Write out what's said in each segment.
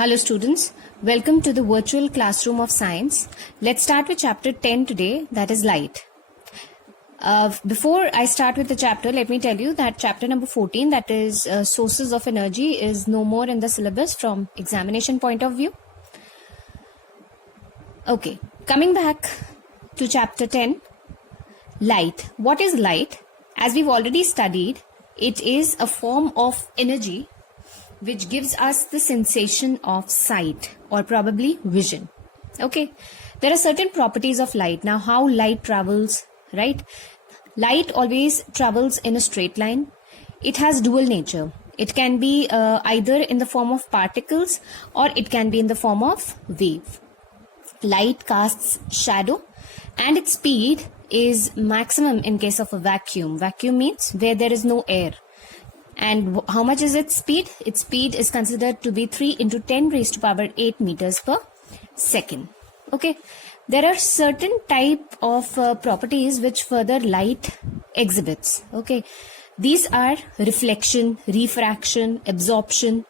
Hello students, welcome to the virtual classroom of science. Let's start with chapter 10 today, that is light. Before I start with the chapter, let me tell you that chapter number 14, that is sources of energy, is no more in the syllabus from examination point of view. Okay, coming back to chapter 10, light. What is light? As we've already studied, it is a form of energy which gives us the sensation of sight or probably vision. Okay, there are certain properties of light. Now, how light travels, right? Light always travels in a straight line. It has dual nature. It can be either in the form of particles or it can be in the form of wave. Light casts shadow and its speed is maximum in case of a vacuum. Vacuum means where there is no air. And how much is its speed? Its speed is considered to be 3 into 10 raised to power 8 meters per second. Okay. There are certain type of properties which further light exhibits. Okay. These are reflection, refraction, absorption.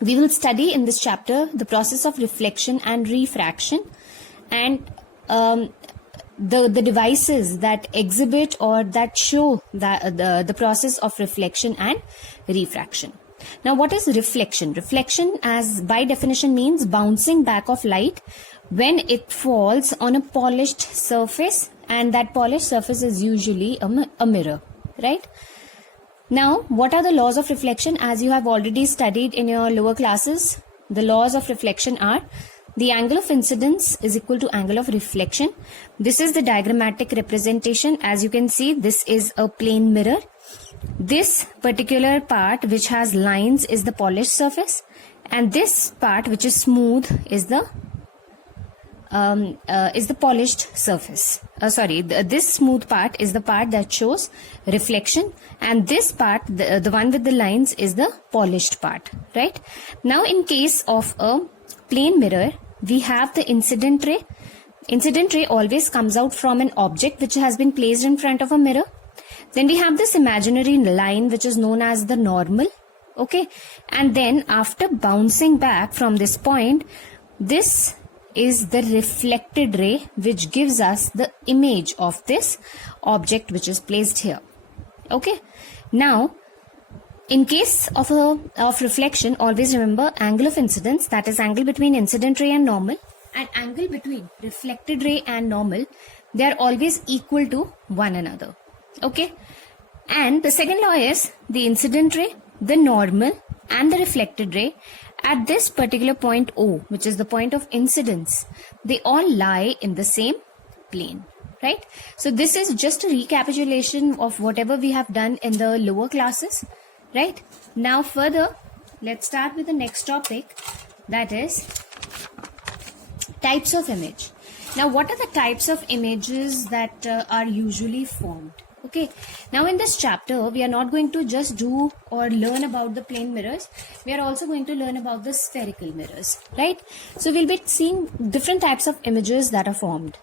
We will study in this chapter the process of reflection and refraction and the devices that exhibit or that show the process of reflection and refraction. Now, what is reflection? Reflection, as by definition, means bouncing back of light when it falls on a polished surface, and that polished surface is usually a mirror, right? Now, what are the laws of reflection? As you have already studied in your lower classes, the laws of reflection are: the angle of incidence is equal to angle of reflection. This is the diagrammatic representation. As you can see, this is a plane mirror. This particular part which has lines is the polished surface, and this part which is smooth is the polished surface. This smooth part is the part that shows reflection, and this part, the one with the lines, is the polished part, right? Now, in case of a plane mirror, we have the incident ray. Incident ray always comes out from an object which has been placed in front of a mirror. Then we have this imaginary line which is known as the normal. Okay. And then after bouncing back from this point, this is the reflected ray which gives us the image of this object which is placed here. Okay. Now, in case of reflection, always remember angle of incidence, that is angle between incident ray and normal, and angle between reflected ray and normal, they are always equal to one another. Okay. And the second law is the incident ray, the normal and the reflected ray at this particular point O, which is the point of incidence, they all lie in the same plane. Right. So this is just a recapitulation of whatever we have done in the lower classes. Right. Now further, let's start with the next topic, that is types of image. Now, what are the types of images that are usually formed? Okay. Now, in this chapter, we are not going to just do or learn about the plane mirrors. We are also going to learn about the spherical mirrors. Right. So we'll be seeing different types of images that are formed.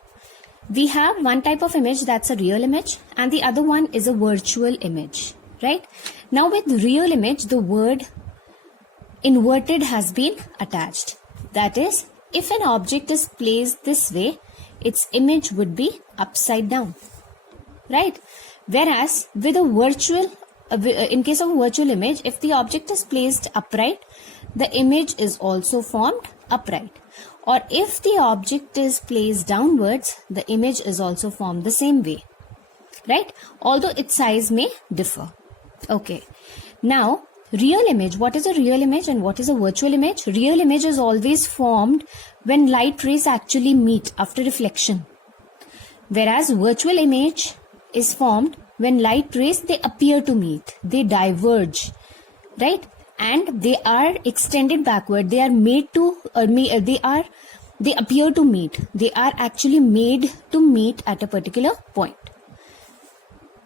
We have one type of image that's a real image, and the other one is a virtual image. Right. Now, with real image, the word inverted has been attached. That is, if an object is placed this way, its image would be upside down. Right. Whereas with a virtual, in case of a virtual image, if the object is placed upright, the image is also formed upright. Or if the object is placed downwards, the image is also formed the same way. Right. Although its size may differ. Okay. Now, real image. What is a real image and what is a virtual image? Real image is always formed when light rays actually meet after reflection. Whereas virtual image is formed when light rays, they appear to meet. They diverge. Right? And they are extended backward. They are made to, they appear to meet. They are actually made to meet at a particular point.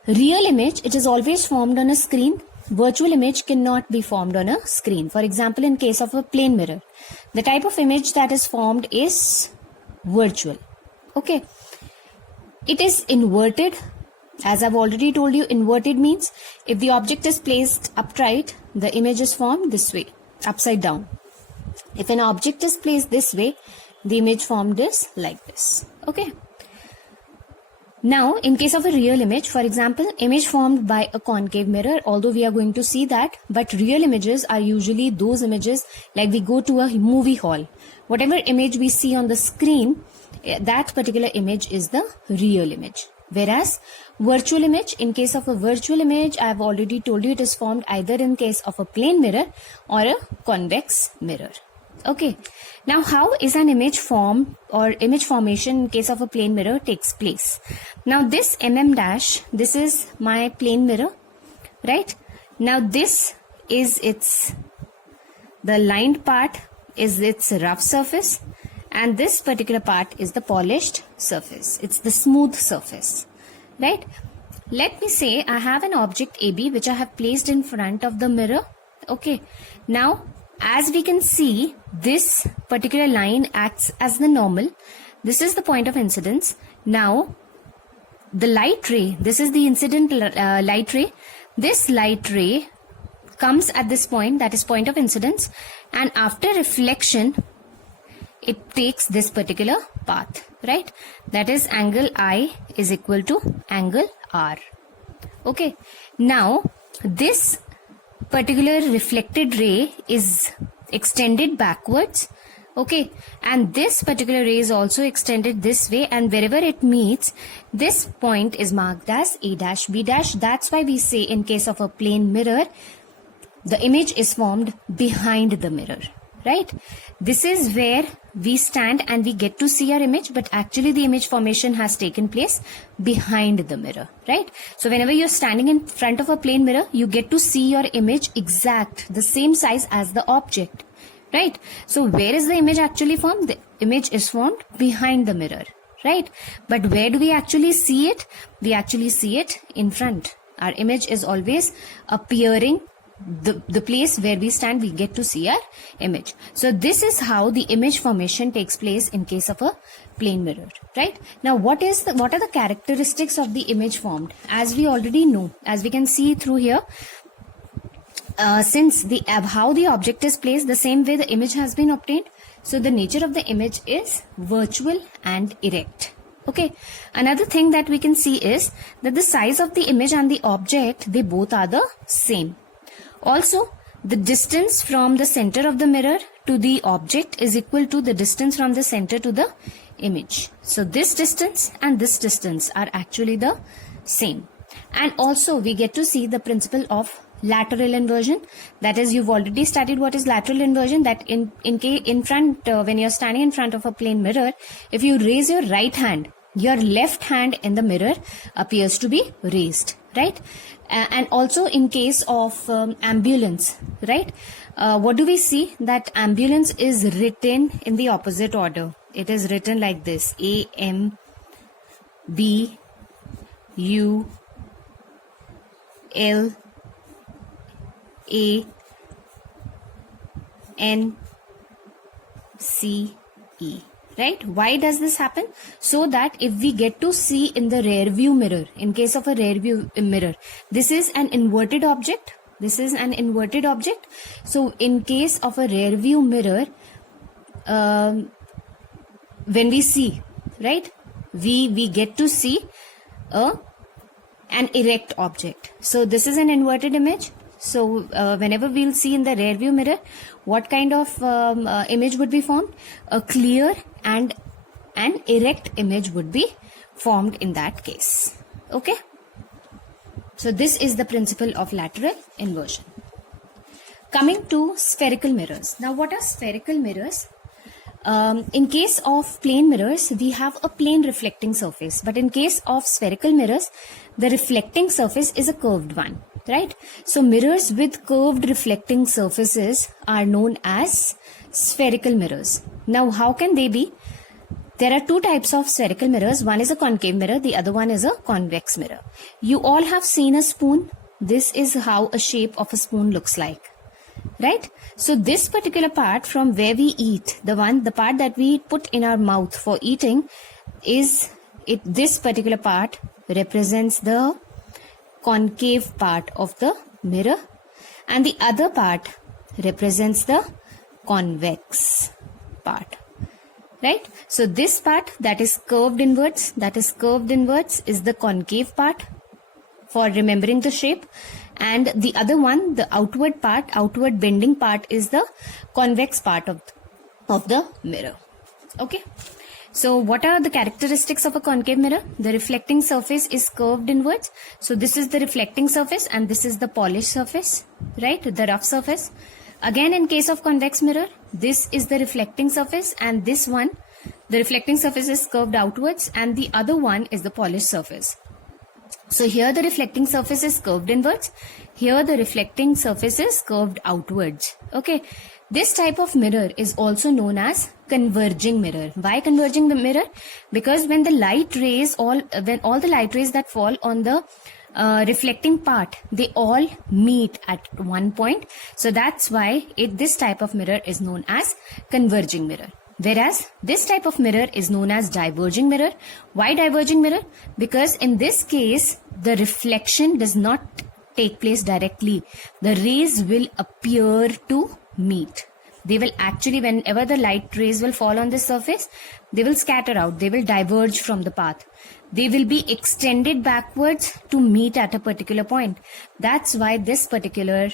Real image, it is always formed on a screen. Virtual image cannot be formed on a screen. For example, in case of a plane mirror, the type of image that is formed is virtual. Okay. It is inverted. As I've already told you, inverted means if the object is placed upright, the image is formed this way, upside down. If an object is placed this way, the image formed is like this. Okay. Now, in case of a real image, for example, image formed by a concave mirror, although we are going to see that, but real images are usually those images like we go to a movie hall. Whatever image we see on the screen, that particular image is the real image. Whereas virtual image, in case of a virtual image, I have already told you it is formed either in case of a plane mirror or a convex mirror. Okay. Now, how is an image form or image formation in case of a plane mirror takes place? Now, this dash, this is my plane mirror, right? Now, this is the lined part is its rough surface, and this particular part is the polished surface. It's the smooth surface, right? Let me say I have an object AB which I have placed in front of the mirror. Okay. Now, as we can see, this particular line acts as the normal. This is the point of incidence. Now, the light ray, this is the incident light ray. This light ray comes at this point, that is point of incidence, and after reflection, it takes this particular path, right? That is angle I is equal to angle R. Okay. Now, this particular reflected ray is extended backwards, okay, and this particular ray is also extended this way, and wherever it meets, this point is marked as A dash B dash. That's why we say in case of a plane mirror, the image is formed behind the mirror, right? This is where we stand and we get to see our image, but actually the image formation has taken place behind the mirror, right? So whenever you're standing in front of a plane mirror, you get to see your image exact, the same size as the object, right? So where is the image actually formed? The image is formed behind the mirror, right? But where do we actually see it? We actually see it in front. Our image is always appearing the place where we stand, we get to see our image. So this is how the image formation takes place in case of a plane mirror, right? Now, what are the characteristics of the image formed? As we already know, as we can see through here, since how the object is placed, the same way the image has been obtained. So the nature of the image is virtual and erect. Okay. Another thing that we can see is that the size of the image and the object, they both are the same. Also, the distance from the center of the mirror to the object is equal to the distance from the center to the image. So this distance and this distance are actually the same. And also we get to see the principle of lateral inversion. That is, you've already studied what is lateral inversion, that in front, when you're standing in front of a plane mirror, if you raise your right hand, your left hand in the mirror appears to be raised, right? And also in case of ambulance, right? What do we see? That ambulance is written in the opposite order. It is written like this: A, M, B, U, L, A, N, C, E. Right? Why does this happen? So that if we get to see in the rear view mirror, in case of a rear view mirror, this is an inverted object. This is an inverted object. So in case of a rear view mirror, when we see, right, we get to see an erect object. So this is an inverted image. So whenever we'll see in the rear view mirror, what kind of image would be formed? A clear and an erect image would be formed in that case. Okay. So this is the principle of lateral inversion. Coming to spherical mirrors. Now, what are spherical mirrors? In case of plane mirrors, we have a plane reflecting surface. But in case of spherical mirrors, the reflecting surface is a curved one, right? So mirrors with curved reflecting surfaces are known as spherical mirrors. Now, how can they be? There are two types of spherical mirrors. One is a concave mirror. The other one is a convex mirror. You all have seen a spoon. This is how a shape of a spoon looks like, right? So this particular part from where we eat, the part that we put in our mouth for eating, this particular part represents the concave part of the mirror, and the other part represents the convex part, right? So this part that is curved inwards, is the concave part for remembering the shape, and the other one, the outward bending part, is the convex part of the mirror. Okay. So what are the characteristics of a concave mirror? The reflecting surface is curved inwards. So this is the reflecting surface and this is the polished surface, right? The rough surface. Again, in case of convex mirror, this is the reflecting surface and this one, the reflecting surface is curved outwards and the other one is the polished surface. So here the reflecting surface is curved inwards. Here the reflecting surface is curved outwards. Okay. This type of mirror is also known as converging mirror. Why converging the mirror? Because when the light rays, all the light rays that fall on the reflecting part, they all meet at one point. So that's why this type of mirror is known as converging mirror. Whereas this type of mirror is known as diverging mirror. Why diverging mirror? Because in this case, the reflection does not take place directly. The rays will appear to meet. They will actually, whenever the light rays will fall on this surface, they will scatter out. They will diverge from the path. They will be extended backwards to meet at a particular point. That's why this particular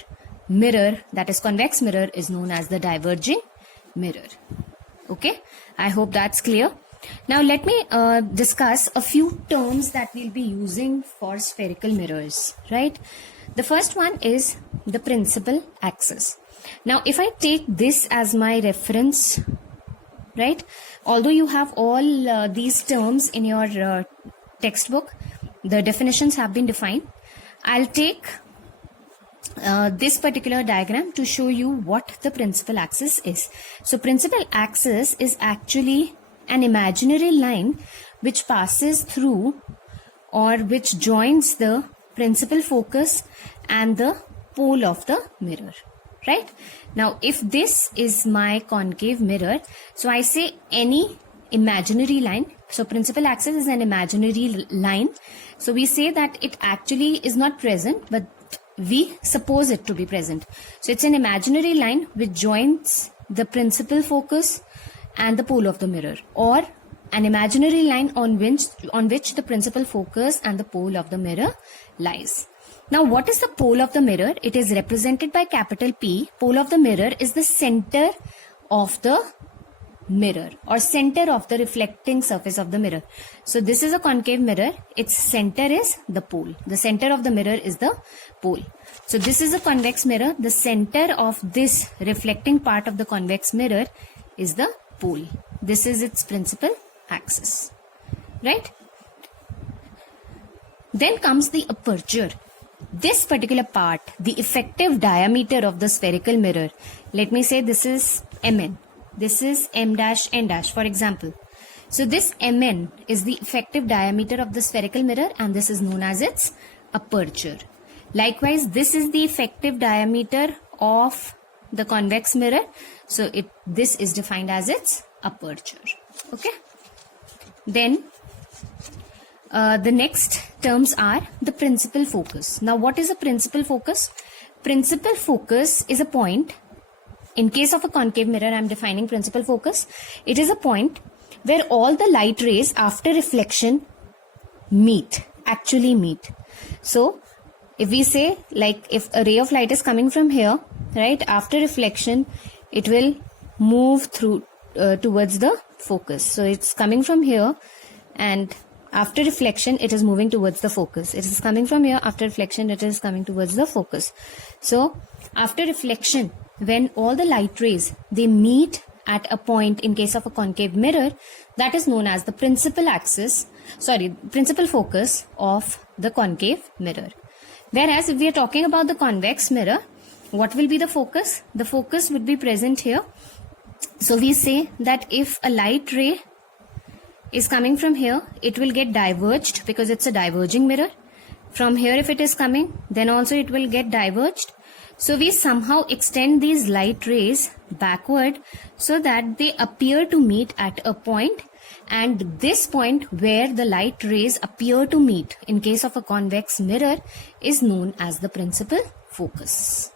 mirror, that is convex mirror, is known as the diverging mirror. Okay, I hope that's clear. Now let me discuss a few terms that we'll be using for spherical mirrors, right? The first one is the principal axis. Now if I take this as my reference, right, although you have all these terms in your textbook, the definitions have been defined. I'll take this particular diagram to show you what the principal axis is. So principal axis is actually an imaginary line which passes through or which joins the principal focus and the pole of the mirror, right? Now if this is my concave mirror, so I say any imaginary line. So principal axis is an imaginary line. So we say that it actually is not present, but we suppose it to be present. So it's an imaginary line which joins the principal focus and the pole of the mirror, or an imaginary line on which the principal focus and the pole of the mirror lies. Now what is the pole of the mirror? It is represented by capital P. Pole of the mirror is the center of the mirror or center of the reflecting surface of the mirror. So this is a concave mirror. Its center is the pole. The center of the mirror is the pole. So this is a convex mirror. The center of this reflecting part of the convex mirror is the pole. This is its principal axis, right? Then comes the aperture. This particular part, the effective diameter of the spherical mirror, let me say this is Mn. This is M dash N dash, for example. So this Mn is the effective diameter of the spherical mirror and this is known as its aperture. Likewise, this is the effective diameter of the convex mirror. So this is defined as its aperture. Okay. Then the next terms are the principal focus. Now what is a principal focus? Principal focus is a point. In case of a concave mirror, I am defining principal focus. It is a point where all the light rays after reflection actually meet. So if we say, like, if a ray of light is coming from here, right, after reflection, it will move through towards the focus. So it's coming from here and after reflection, it is moving towards the focus. It is coming from here, after reflection, it is coming towards the focus. So after reflection, when all the light rays, they meet at a point in case of a concave mirror, that is known as the principal focus of the concave mirror. Whereas if we are talking about the convex mirror, what will be the focus? The focus would be present here. So we say that if a light ray is coming from here, it will get diverged because it's a diverging mirror. From here if it is coming, then also it will get diverged. So we somehow extend these light rays backward so that they appear to meet at a point, and this point where the light rays appear to meet in case of a convex mirror is known as the principal focus.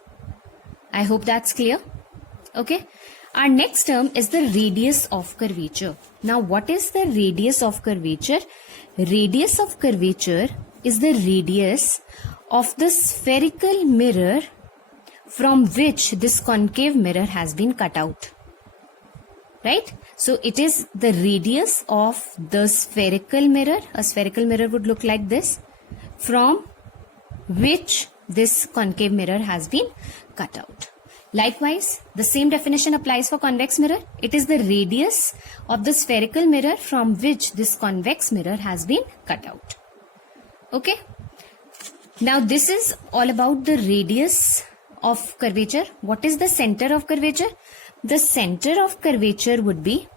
I hope that's clear. Okay. Our next term is the radius of curvature. Now, what is the radius of curvature? Radius of curvature is the radius of the spherical mirror from which this concave mirror has been cut out. Right? So it is the radius of the spherical mirror. A spherical mirror would look like this, from which this concave mirror has been cut out. Likewise, the same definition applies for convex mirror. It is the radius of the spherical mirror from which this convex mirror has been cut out. Okay. Now this is all about the radius of curvature. What is the center of curvature? The center of curvature would be,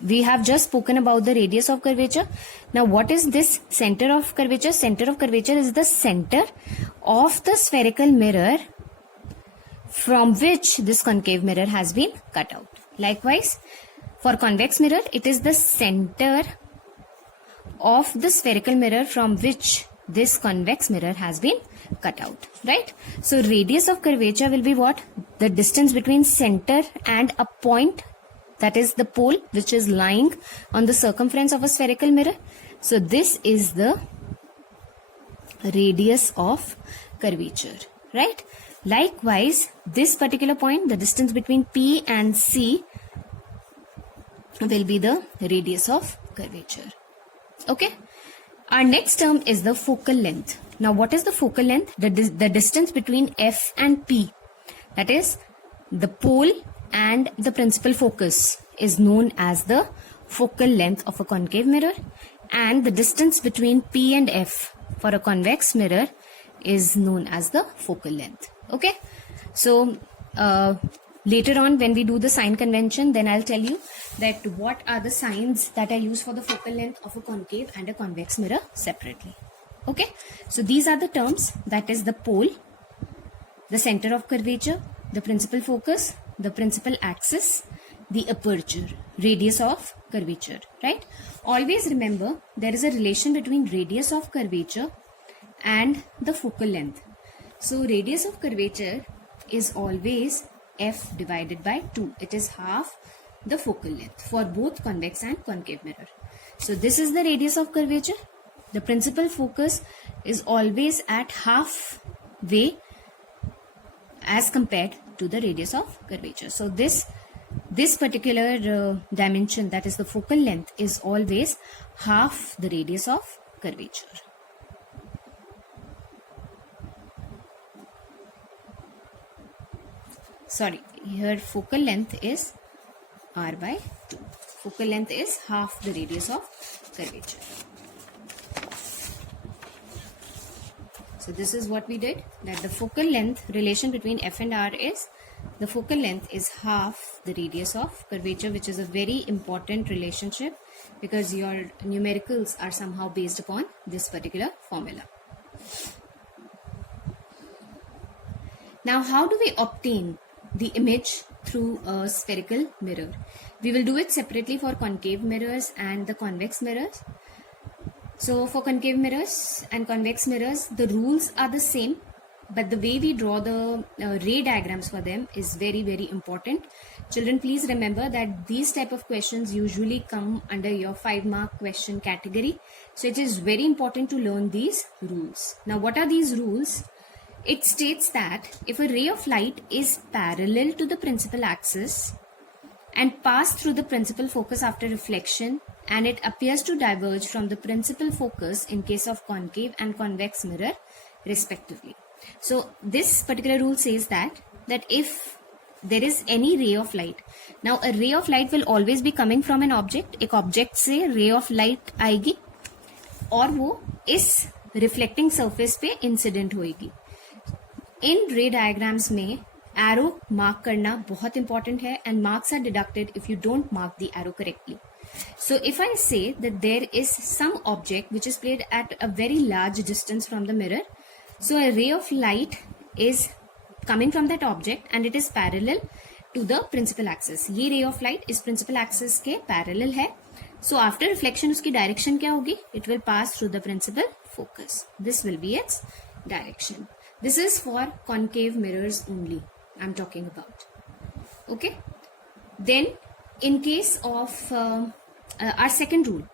we have just spoken about the radius of curvature. Now what is this center of curvature? Center of curvature is the center of the spherical mirror from which this concave mirror has been cut out. Likewise, for convex mirror, it is the center of the spherical mirror from which this convex mirror has been cut out, right? So radius of curvature will be what? The distance between center and a point, that is the pole which is lying on the circumference of a spherical mirror. So this is the radius of curvature, right? Likewise, this particular point, the distance between P and C, will be the radius of curvature. Okay. Our next term is the focal length. Now what is the focal length? The distance between F and P, that is the pole and the principal focus, is known as the focal length of a concave mirror, and the distance between P and F for a convex mirror is known as the focal length. Okay. So later on when we do the sign convention, then I'll tell you that what are the signs that are used for the focal length of a concave and a convex mirror separately. Okay. So these are the terms, that is the pole, the center of curvature, the principal focus, the principal axis, the aperture, radius of curvature, right? Always remember there is a relation between radius of curvature and the focal length. So radius of curvature is always F divided by 2. It is half the focal length for both convex and concave mirror. So this is the radius of curvature. The principal focus is always at half way as compared to the radius of curvature. So this particular dimension, that is the focal length, is always half the radius of curvature. Sorry, here focal length is R by 2. Focal length is half the radius of curvature. So this is what we did, that the focal length relation between F and R is, the focal length is half the radius of curvature, which is a very important relationship because your numericals are somehow based upon this particular formula. Now how do we obtain the image through a spherical mirror? We will do it separately for concave mirrors and the convex mirrors. So for concave mirrors and convex mirrors, the rules are the same, but the way we draw the ray diagrams for them is very, very important. Children, please remember that these type of questions usually come under your 5-mark question category. So it is very important to learn these rules. Now what are these rules? It states that if a ray of light is parallel to the principal axis and pass through the principal focus after reflection, and it appears to diverge from the principal focus in case of concave and convex mirror respectively. So this particular rule says that if there is any ray of light, now a ray of light will always be coming from an object. एक object से ray of light आएगी और वो इस reflecting surface पे incident होएगी. इन ray diagrams में arrow mark करना बहुत important है, and marks are deducted if you don't mark the arrow correctly. So if I say that there is some object which is placed at a very large distance from the mirror, so a ray of light is coming from that object and it is parallel to the principal axis. ये ray of light इस principal axis के parallel है. So after reflection उसकी direction क्या होगी? It will pass through the principal focus. This will be its direction. This is for concave mirrors only I'm talking about. Okay. Then in case of our second rule,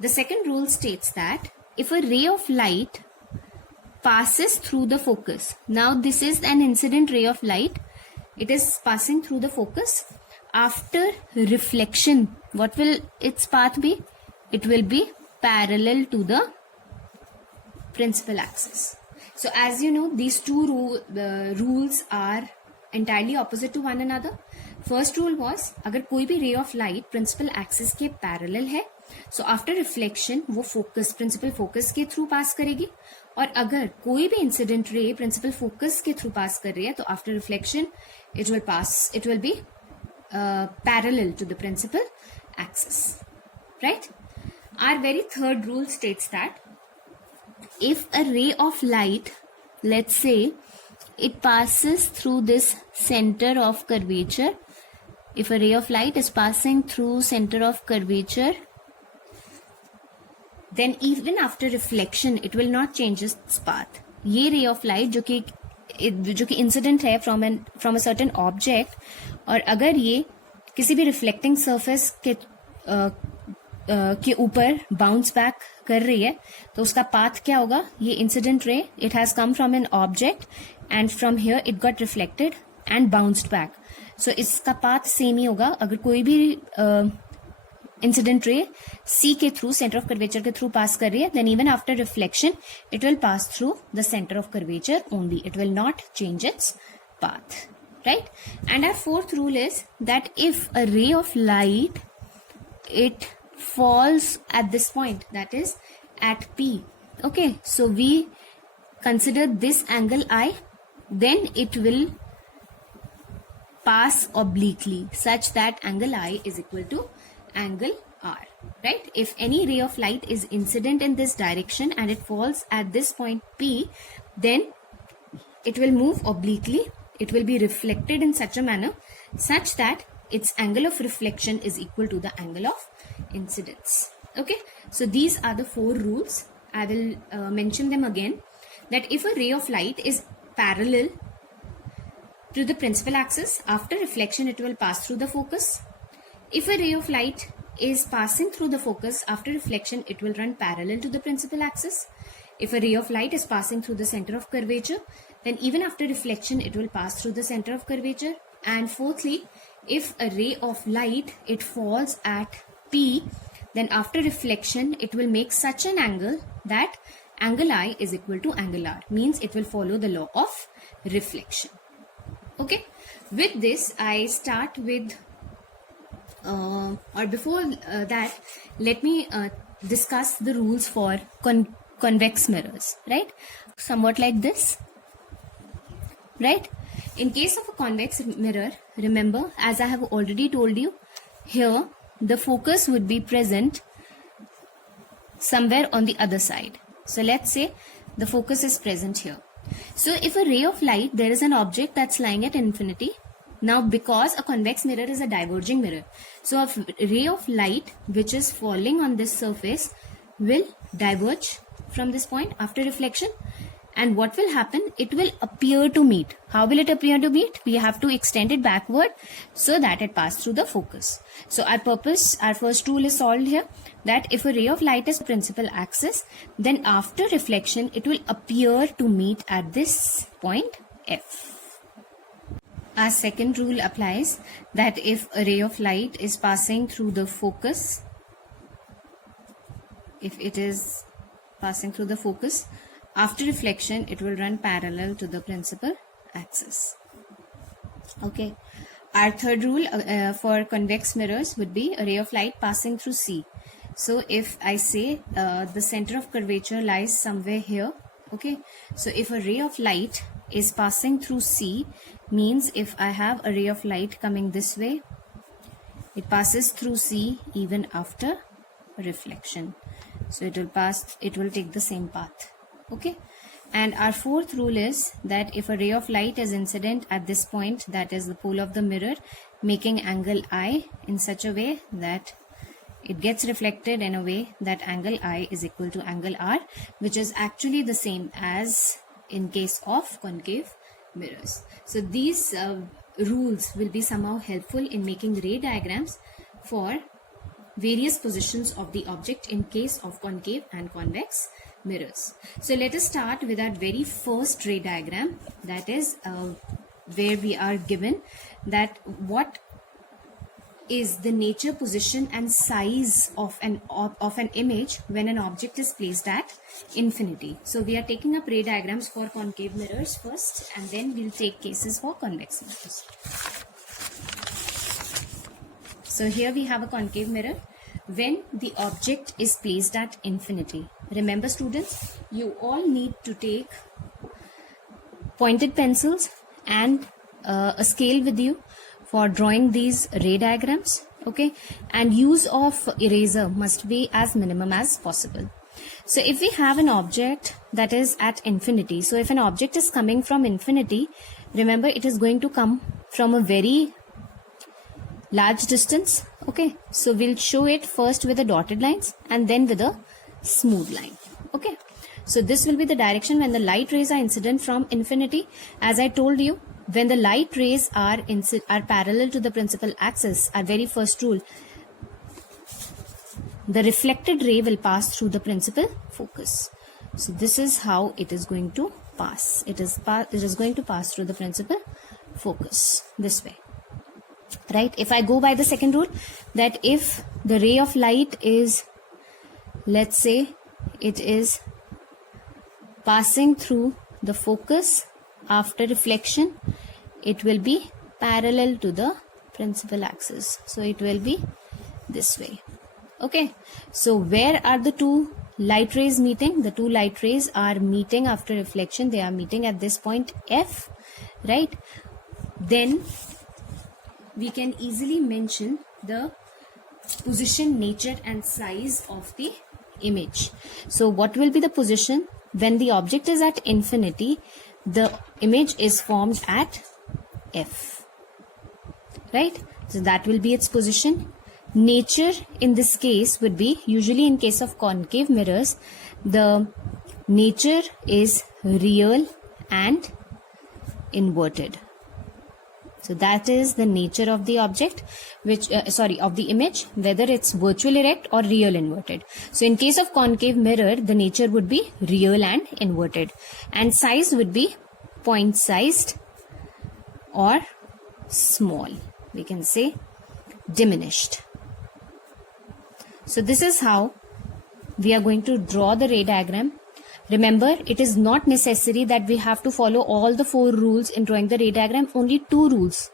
the second rule states that if a ray of light passes through the focus, now this is an incident ray of light, it is passing through the focus. After reflection, what will its path be? It will be parallel to the principal axis. So as you know, these two rules are entirely opposite to one another. First rule was, अगर कोई भी ray of light principal axis के parallel है, so after reflection वो focus principal focus के through pass करेगी, और अगर कोई भी incident ray principal focus के through pass कर रही है, तो after reflection it will be parallel to the principal axis, right? Our very third rule states that if a ray of light, let's say it passes through this center of curvature, if a ray of light is passing through center of curvature, then even after reflection it will not change its path. ये ray of light जो कि incident है from a certain object, और अगर ये किसी भी reflecting surface के ऊपर बाउंस बैक कर रही है, तो उसका पाथ क्या होगा? ये incident ray, it has come from an object and from here it got reflected and bounced back. So इसका पाथ सेम ही होगा. अगर कोई भी इंसिडेंट रे सी के थ्रू सेंटर ऑफ कर्वेचर के थ्रू पास कर रही है, then even after reflection it will pass through the centre of curvature only. It will not change its path, right? And our fourth rule is that if a ray of light, it falls at this point, that is at P, okay, so we consider this angle I, then it will pass obliquely such that angle I is equal to angle R, right? If any ray of light is incident in this direction and it falls at this point P, then it will move obliquely. It will be reflected in such a manner such that its angle of reflection is equal to the angle of incidence. Okay, so these are the four rules. I will mention them again. That if a ray of light is parallel to the principal axis, after reflection it will pass through the focus. If a ray of light is passing through the focus, after reflection it will run parallel to the principal axis. If a ray of light is passing through the center of curvature, then even after reflection it will pass through the center of curvature. And fourthly, if a ray of light, it falls at P, then after reflection it will make such an angle that angle I is equal to angle R, means it will follow the law of reflection. Okay, with this I start with or before that, let me discuss the rules for convex mirrors, right? Somewhat like this, right? In case of a convex mirror, remember, as I have already told you, here the focus would be present somewhere on the other side. So let's say the focus is present here. So if a ray of light, there is an object that's lying at infinity. Now because a convex mirror is a diverging mirror, so a ray of light which is falling on this surface will diverge from this point after reflection. And what will happen? It will appear to meet. How will it appear to meet? We have to extend it backward so that it passes through the focus. So our first rule is solved here, that if a ray of light is principal axis, then after reflection it will appear to meet at this point F. Our second rule applies, that if a ray of light is passing through the focus, if it is passing through the focus, after reflection it will run parallel to the principal axis. Okay, our third rule for convex mirrors would be a ray of light passing through C. So if I say the center of curvature lies somewhere here, okay, so if a ray of light is passing through C, means if I have a ray of light coming this way, it passes through C even after reflection, so it will take the same path. Okay, and our fourth rule is that if a ray of light is incident at this point, that is the pole of the mirror, making angle I in such a way that it gets reflected in a way that angle I is equal to angle R, which is actually the same as in case of concave mirrors. So these rules will be somehow helpful in making ray diagrams for various positions of the object in case of concave and convex mirrors. So let us start with our very first ray diagram, that is where we are given that what is the nature, position and size of an image when an object is placed at infinity. So we are taking up ray diagrams for concave mirrors first, and then we'll take cases for convex mirrors. So here we have a concave mirror when the object is placed at infinity. Remember students, you all need to take pointed pencils and a scale with you for drawing these ray diagrams, okay, and use of eraser must be as minimum as possible. So if we have an object that is at infinity, so if an object is coming from infinity, remember it is going to come from a very large distance, okay, so we'll show it first with the dotted lines and then with a smooth line, okay. So this will be the direction when the light rays are incident from infinity. As I told you, when the light rays are parallel to the principal axis, our very first rule, the reflected ray will pass through the principal focus. So this is how it is going to pass. It is going to pass through the principal focus this way, right? If I go by the second rule, that if the ray of light is, let's say it is passing through the focus after reflection, it will be parallel to the principal axis. So it will be this way, okay. So where are the two light rays meeting? The two light rays are meeting after reflection. They are meeting at this point F, right? Then we can easily mention the position, nature and size of the image. So what will be the position when the object is at infinity? The image is formed at F, right? So that will be its position. Nature in this case would be, usually in case of concave mirrors, the nature is real and inverted. So that is the nature of the object, which of the image, whether it's virtual erect or real inverted. So in case of concave mirror, the nature would be real and inverted, and size would be point sized or small, we can say diminished. So this is how we are going to draw the ray diagram. Remember, it is not necessary that we have to follow all the 4 rules in drawing the ray diagram. Only 2 rules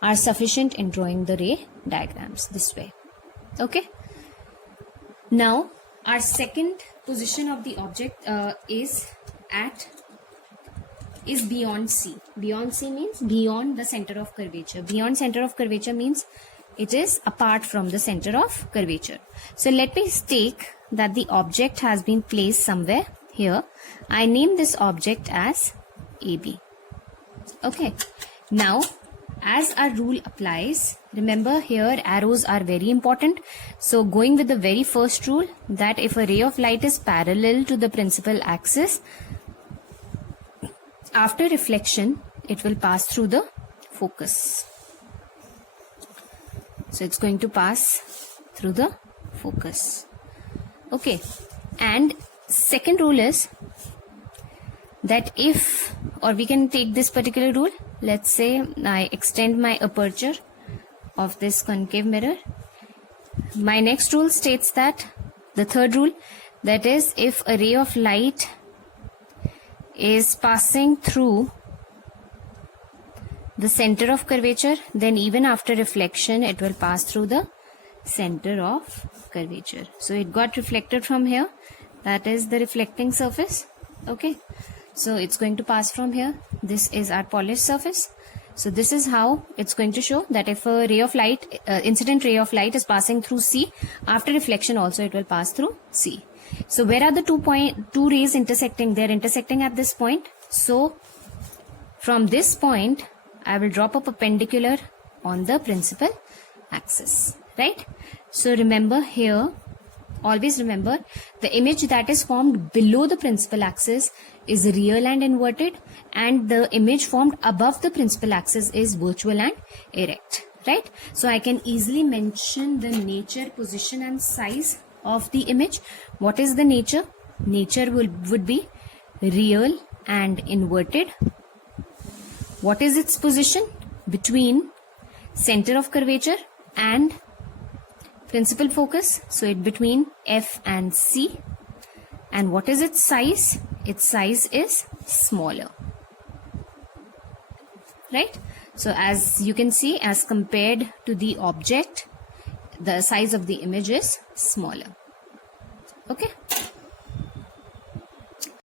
are sufficient in drawing the ray diagrams this way, okay. Now our second position of the object is beyond C. Beyond C means beyond the center of curvature. Beyond center of curvature means it is apart from the center of curvature. So let me take that the object has been placed somewhere here. I name this object as AB, okay. Now as our rule applies, remember here arrows are very important. So going with the very first rule, that if a ray of light is parallel to the principal axis, after reflection it will pass through the focus. So it's going to pass through the focus, okay. And second rule is that if, or we can take this particular rule, let's say I extend my aperture of this concave mirror. My next rule states that, the third rule, that is if a ray of light is passing through the center of curvature, then even after reflection it will pass through the center of curvature. So it got reflected from here, that is the reflecting surface, okay. So it's going to pass from here. This is our polished surface. So this is how it's going to show that if a ray of light, incident ray of light is passing through C, after reflection also it will pass through C. So where are the two rays intersecting? They are intersecting at this point. So from this point I will drop a perpendicular on the principal axis, right? So remember here, always remember, the image that is formed below the principal axis is real and inverted, and the image formed above the principal axis is virtual and erect, right? So I can easily mention the nature, position and size of the image. What is the nature? Nature would be real and inverted. What is its position? Between center of curvature and principal focus, so it between F and C. And what is its size? Its size is smaller, right? So as you can see, as compared to the object, the size of the image is smaller. Okay.